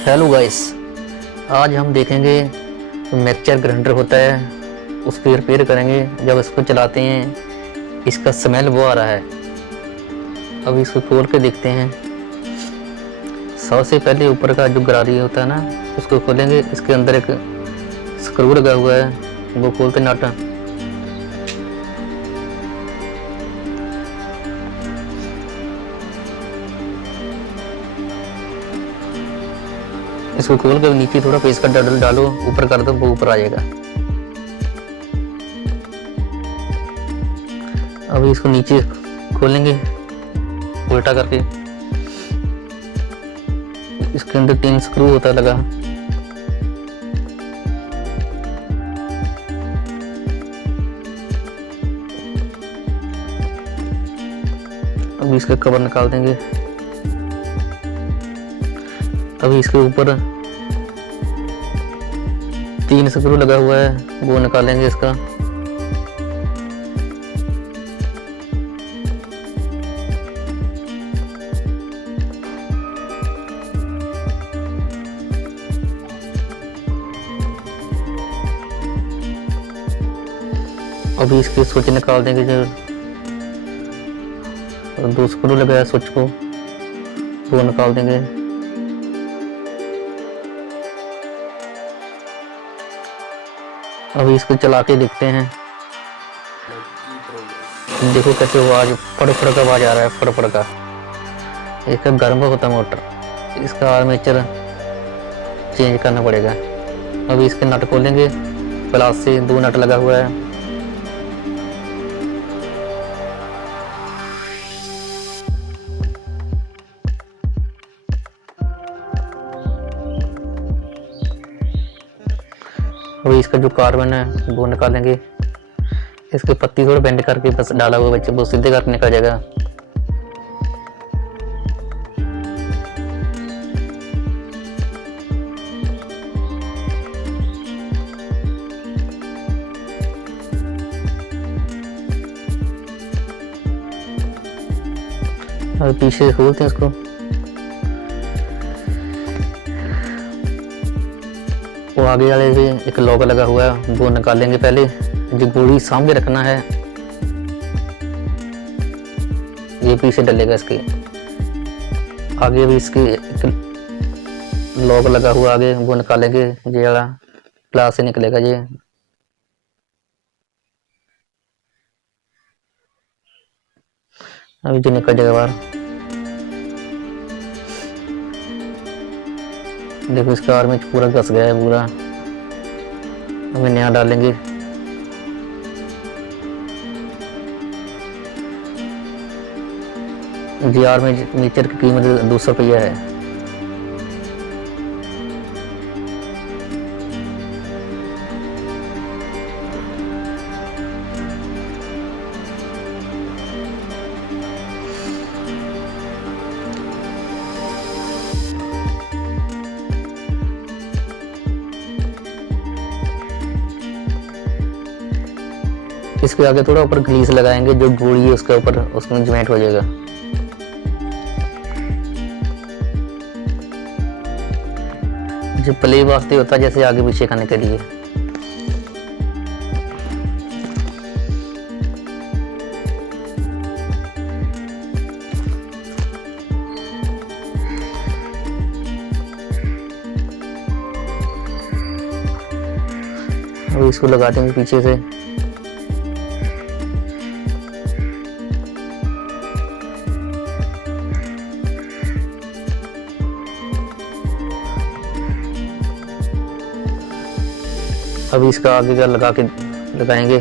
Hello guys. आज हम देखेंगे मिक्सचर ग्राइंडर होता है, उसको रिपेयर करेंगे। जब इसको चलाते हैं इसका स्मेल वो आ रहा है। अब इसको खोल के देखते हैं। सबसे पहले ऊपर का जो गरारी होता है ना, उसको खोलेंगे। इसके अंदर एक स्क्रू लगा हुआ है, वो खोलते नट। इसको खोल के नीचे थोड़ा पेस्ट का डालो, ऊपर कर दो, वो ऊपर आ जाएगा। अभी इसको नीचे खोलेंगे उल्टा करके। इसके अंदर 3 स्क्रू होता है लगा। अभी इसका कवर निकाल देंगे। अभी इसके ऊपर 3 स्क्रू लगा हुआ है, वो निकालेंगे इसका। अभी इसके स्विच निकाल देंगे। जो 2 स्क्रू लगाया स्विच को, वो निकाल देंगे। अभी इसको चला के देखते हैं। देखो कैसे आवाज फड़ का आवाज आ रहा है, फड़ का। इसका गर्म होता है मोटर, इसका आर्मेचर चेंज करना पड़ेगा। अभी इसके नट खोलेंगे। प्लास से 2 नट लगा हुआ है। अभी इसका जो कार्बन है वो निकालेंगे। इसके पत्ती थोड़ा बेंड करके बस डाला हुआ बच्चे वो सीधे करके निकल जाएगा। और पीछे खोलते हैं इसको। वो आगे वाले से एक लॉक लगा हुआ है, वो निकालेंगे। पहले जो गोली सामने रखना है, ये पीछे डलेगा इसके आगे। भी इसके एक लॉक लगा हुआ आगे, वो निकालेंगे। ये वाला प्लास से निकलेगा ये। अभी जो निकल जाएगा बाहर। देखो इसका आर्मेच पूरा घस गया है पूरा। अभी नया डालेंगे। जी आर्मेचर की कीमत 200 रुपया है। इसके आगे थोड़ा ऊपर ग्रीस लगाएंगे, जो गोली है उसके ऊपर, उसमें ज्वाइंट हो जाएगा। जो प्ले वास्ते होता है, जैसे आगे पीछे करने के लिए। अब इसको लगा देंगे पीछे से। अभी इसका आगे का लगा के लगाएंगे।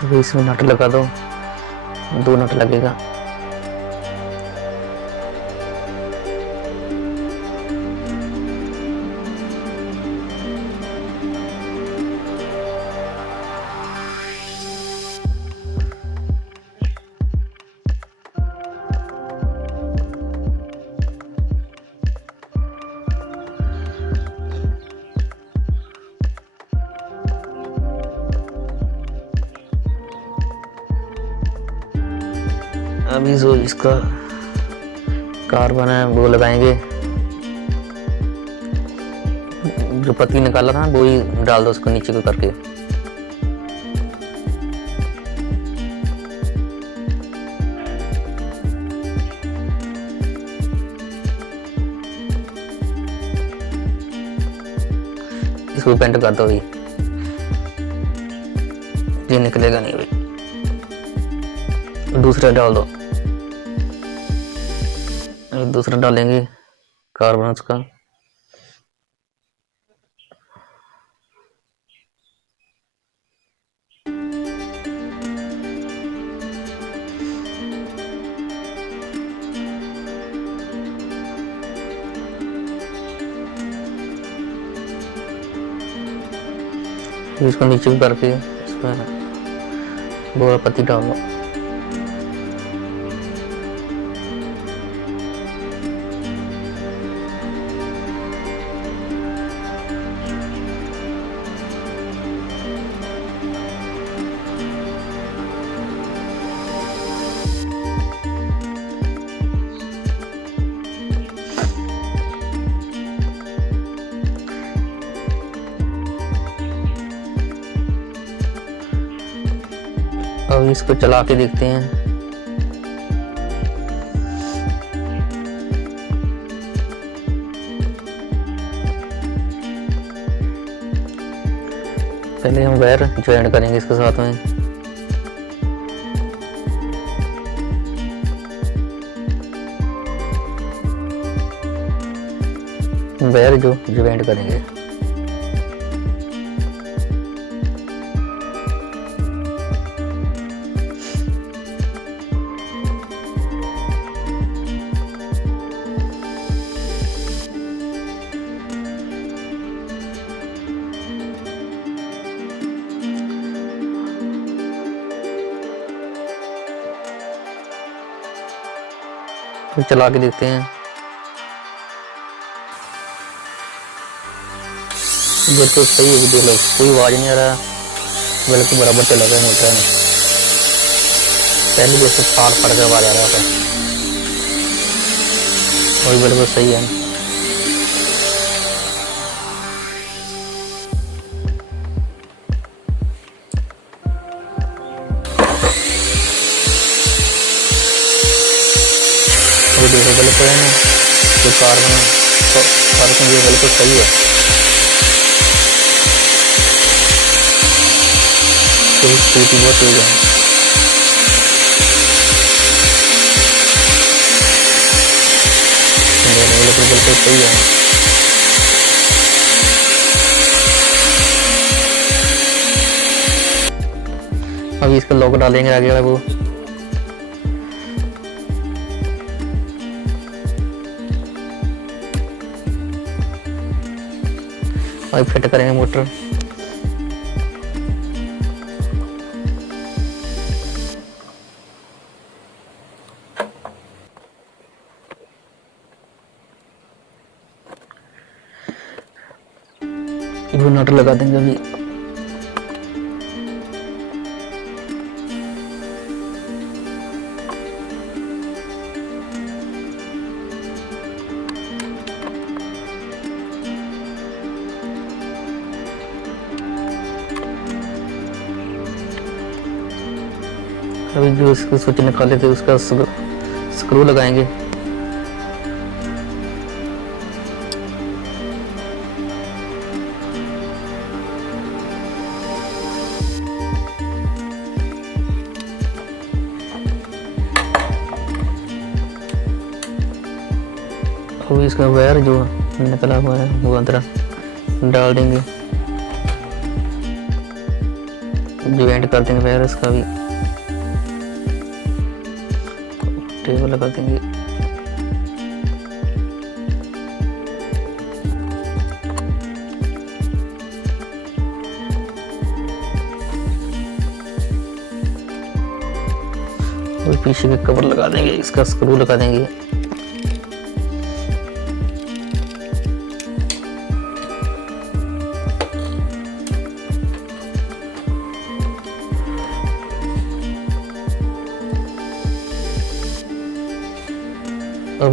अभी इसमें नट लगा दो, 2 नट लगेगा। अभी जो इसका कार्बन है वो लगाएंगे, जो पत्ती निकाला था वो ही डाल दो उसको नीचे को करके। इसको पेंट कर दो, ये निकलेगा नहीं भाई। दूसरा डाल दो, दूसरा डालेंगे कार्बन का। इसको नीचे करके इसमें बोरा पत्ती डाल दो। अब इसको चला के देखते हैं। पहले हम वायर ज्वाइन करेंगे इसके साथ में। वायर जो ज्वाइन करेंगे, तो चला के देखते हैं। बिल्कुल सही है, देख लो कोई आवाज नहीं आ रहा, बिल्कुल बराबर चला गया मोटर में। पहले जैसे फाड़ के आवाज आ रहा था, वही बिल्कुल सही है। देखो बिल्कुल है ना, जो कार्बन ये बिल्कुल सही है। तो स्पीड बहुत तेज है। बिल्कुल सही है। अभी इसका लॉक डालेंगे आगे वाला वो। अभी फिट करेंगे मोटर। वो नट लगा देंगे अभी। अभी जो इसको स्विच निकाले थे उसका स्क्रू लगाएंगे। अभी इसका वायर जो निकला हुआ है वो अंदर डाल देंगे, ज्वाइंट कर देंगे वायर इसका भी। टेबल लगा देंगे। और पीछे के कवर लगा देंगे, इसका स्क्रू लगा देंगे।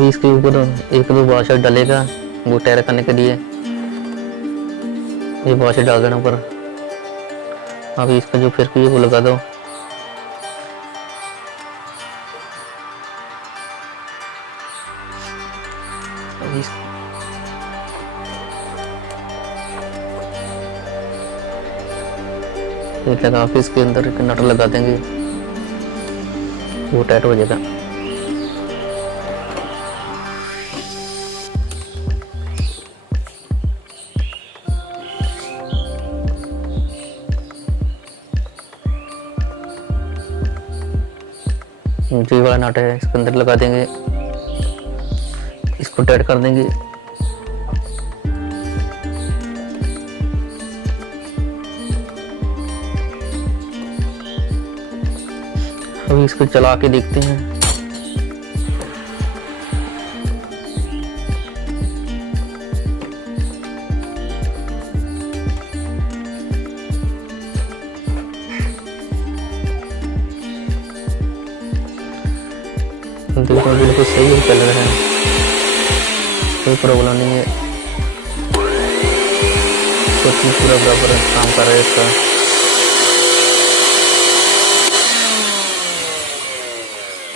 अभी इसके ऊपर एक दो वाशर डालेगा वो टायर करने के लिए, ये वाशर डाल देना ऊपर। अभी इसका जो फिर है वो लगा दो। अभी ये लगा के इसके अंदर एक नट लगा देंगे, वो टाइट हो जाएगा। जो ये वाला नट है इसके अंदर लगा देंगे, इसको टाइट कर देंगे। अभी इसको चला के देखते हैं। देखो बिल्कुल सही चल रहा है, कोई प्रॉब्लम नहीं है, सब चीज पूरा बराबर काम कर रहा है इसका।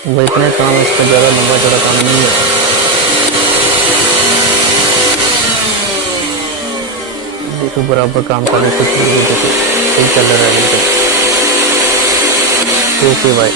वो इतने काम इसका ज़्यादा लंबा चौड़ा काम नहीं है। देखो बराबर काम करने से देखो सही चल रहा है बिल्कुल। Okay bye.